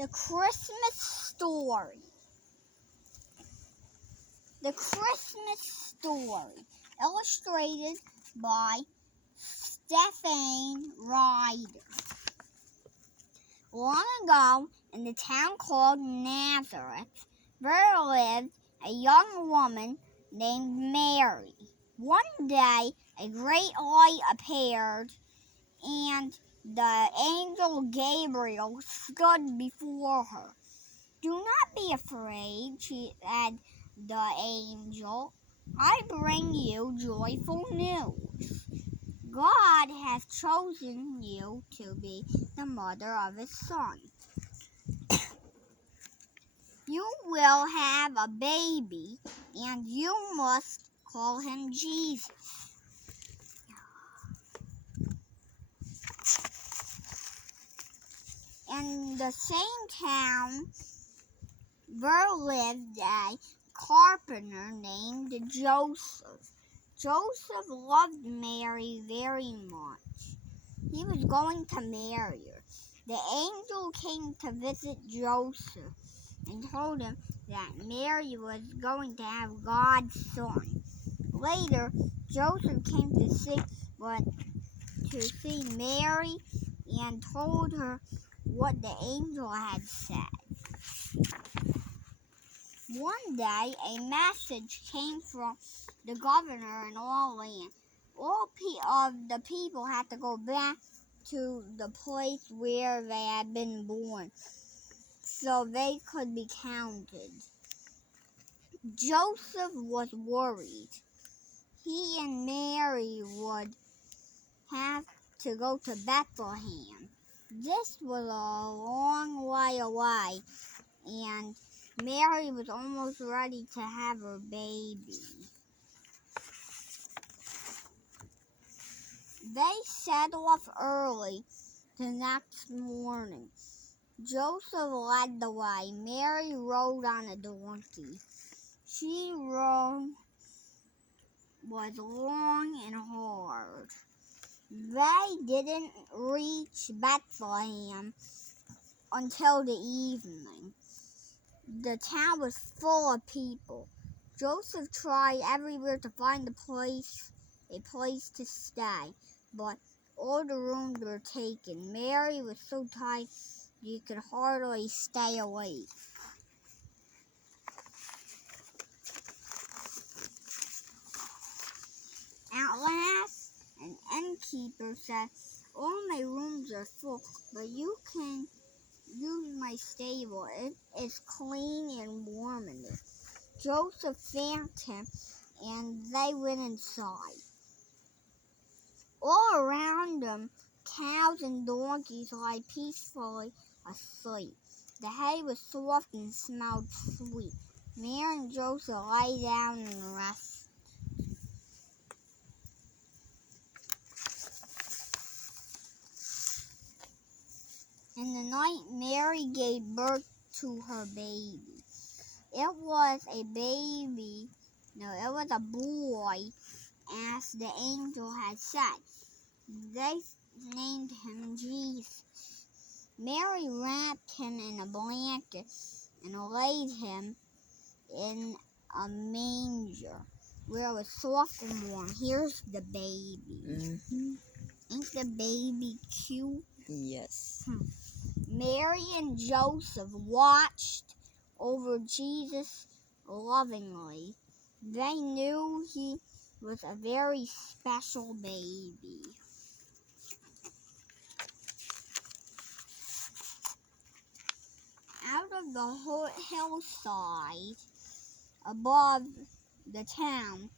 The Christmas Story. The Christmas Story, illustrated by Ryder. Long ago, in the town called Nazareth, there lived a young woman named Mary. One day, a great light appeared, and the angel Gabriel stood before her. "Do not be afraid," said the angel. "I bring you joyful news. God has chosen you to be the mother of His Son. You will have a baby, and you must call him Jesus." In the same town, there lived a carpenter named Joseph. Joseph loved Mary very much. He was going to marry her. The angel came to visit Joseph and told him that Mary was going to have God's son. Later, Joseph came to see Mary and told her what the angel had said. One day, a message came from the governor in all land. All of the people had to go back to the place where they had been born so they could be counted. Joseph was worried. He and Mary would have to go to Bethlehem. This was a long way away, and Mary was almost ready to have her baby. They set off early the next morning. Joseph led the way. Mary rode on a donkey. She rode was long and hard. They didn't reach Bethlehem until the evening. The town was full of people. Joseph tried everywhere to find a place to stay, but all the rooms were taken. Mary was so tired she could hardly stay awake. At last, an innkeeper said, "All my rooms are full, but you can use my stable. It is clean and warm in there." Joseph thanked him, and they went inside. All around them, cows and donkeys lay peacefully asleep. The hay was soft and smelled sweet. Mary and Joseph lay down and rested. In the night, Mary gave birth to her baby. It was a boy, as the angel had said. They named him Jesus. Mary wrapped him in a blanket and laid him in a manger where it was soft and warm. Here's the baby. Ain't the baby cute? Yes. Mary and Joseph watched over Jesus lovingly. They knew he was a very special baby. Out of the hillside above the town,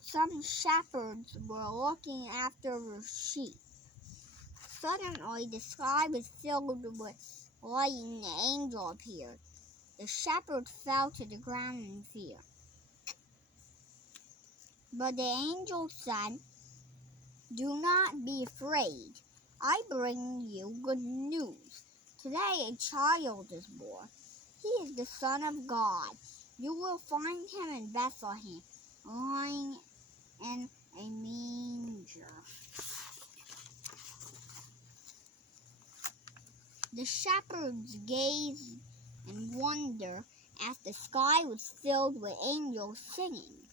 some shepherds were looking after their sheep. Suddenly, the sky was filled with light and the angel appeared. The shepherds fell to the ground in fear. But the angel said, "Do not be afraid. I bring you good news. Today a child is born. He is the Son of God. You will find him in Bethlehem, lying in a manger." The shepherds gazed in wonder as the sky was filled with angels singing.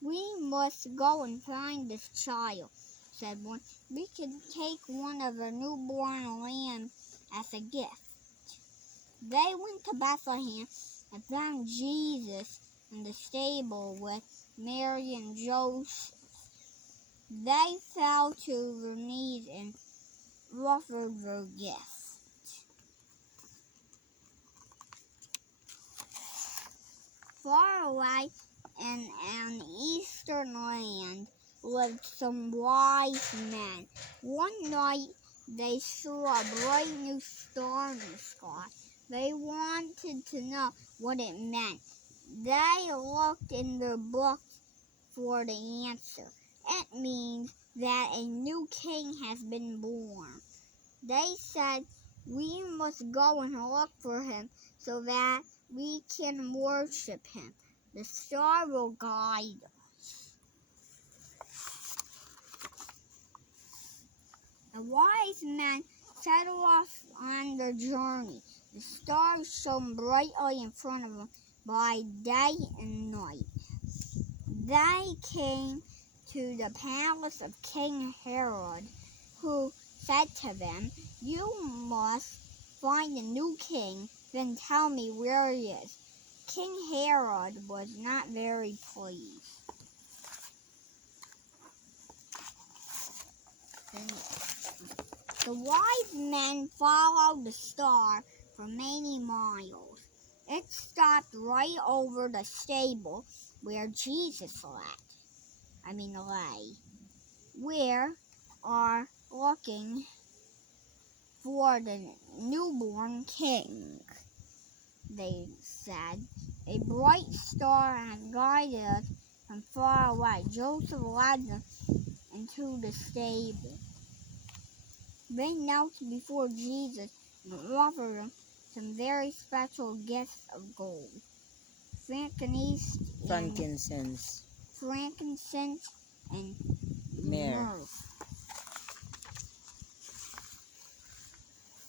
"We must go and find this child," said one. "We could take one of our newborn lambs as a gift." They went to Bethlehem and found Jesus in the stable with Mary and Joseph. They fell to their knees and offered their gift. Far away in an eastern land lived some wise men. One night they saw a bright new star in the sky. They wanted to know what it meant. They looked in their books for the answer. "It means that a new king has been born." They said, "We must go and look for him so that we can worship him. The star will guide us." The wise men set off on their journey. The stars shone brightly in front of them by day and night. They came to the palace of King Herod, who said to them, "You must find a new king, then tell me where he is." King Herod was not very pleased. The wise men followed the star for many miles. It stopped right over the stable where Jesus lay. "We are looking for the newborn king," they said. "A bright star has guided us from far away." Joseph led them into the stable. They knelt before Jesus and offered him some very special gifts of gold, frankincense, and myrrh.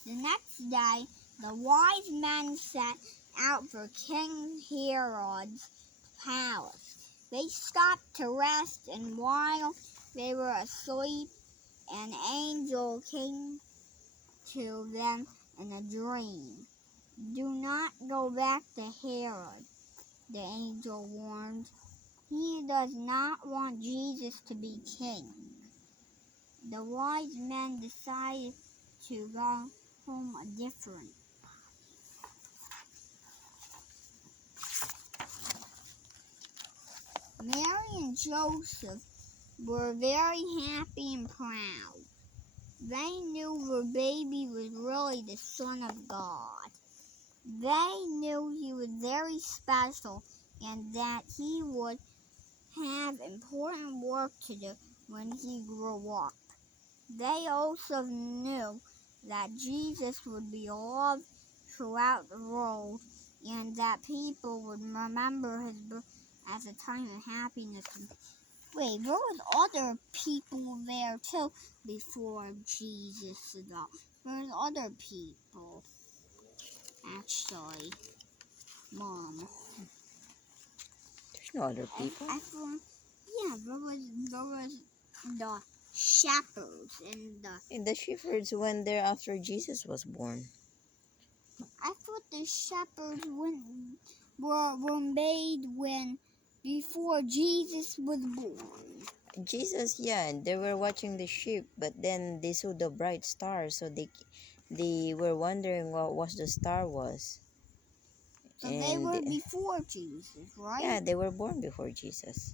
The next day, the wise men set out for King Herod's palace. They stopped to rest, and while they were asleep, an angel came to them in a dream. "Do not go back to Herod," the angel warned. "He does not want Jesus to be king." The wise men decided to go home a different. Mary and Joseph were very happy and proud. They knew their baby was really the Son of God. They knew he was very special and that he would have important work to do when he grew up. They also knew that Jesus would be loved throughout the world and that people would remember his birth as a time of happiness. Wait, there was other people there too before Jesus though. There was other people, actually, Mom. There's no other people. There was the shepherds And the shepherds went there after Jesus was born. I thought the shepherds were made before Jesus was born. Jesus, yeah, they were watching the sheep, but then they saw the bright star, so they were wondering what the star was. So they were before Jesus, right? Yeah, they were born before Jesus.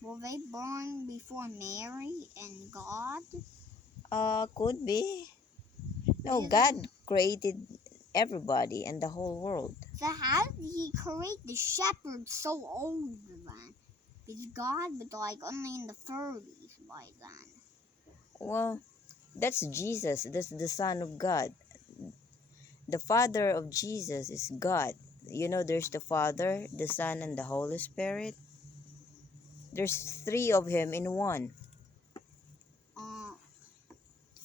Were they born before Mary and God? Could be. No, God created everybody and the whole world. So how did he create the shepherds so old then? Because God was like only in the 30s by then. Well, that's Jesus. That's the Son of God. The Father of Jesus is God. You know, there's the Father, the Son, and the Holy Spirit. There's three of him in one.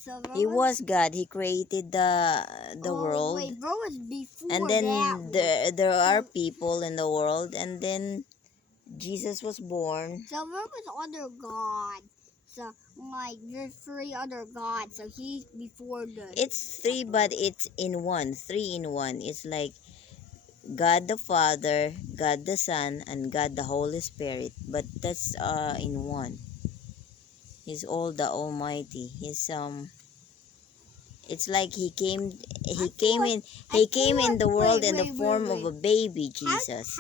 So what He was God. He created the world. Wait, what was before And then that one? there are people in the world, and then Jesus was born. So what was other gods? So like there's three other gods. So he's before the. It's three, but it's in one. Three in one. It's like God the Father, God the Son, and God the Holy Spirit. But that's in one. He's all the Almighty. It's like he came in the world in the form of a baby Jesus.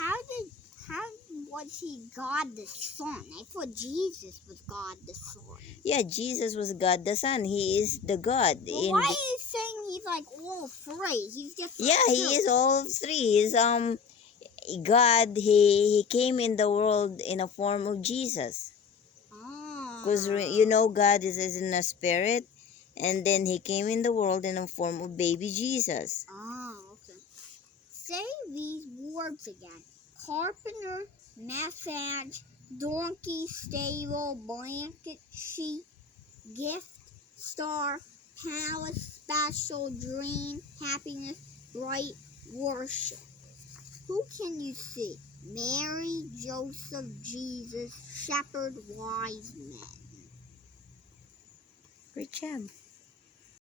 How was he God the Son? I thought Jesus was God the Son. Yeah, Jesus was God the Son. He is the God. Well, why are you saying he's like all three? He's just like yeah, he is all three. He's God. He came in the world in a form of Jesus. Because God is in a spirit, and then he came in the world in a form of baby Jesus. Okay. Say these words again. Carpenter, massage, donkey, stable, blanket, sheep, gift, star, palace, special, dream, happiness, bright, worship. Who can you see? Mary, Joseph, Jesus, shepherd, wise men. Great job.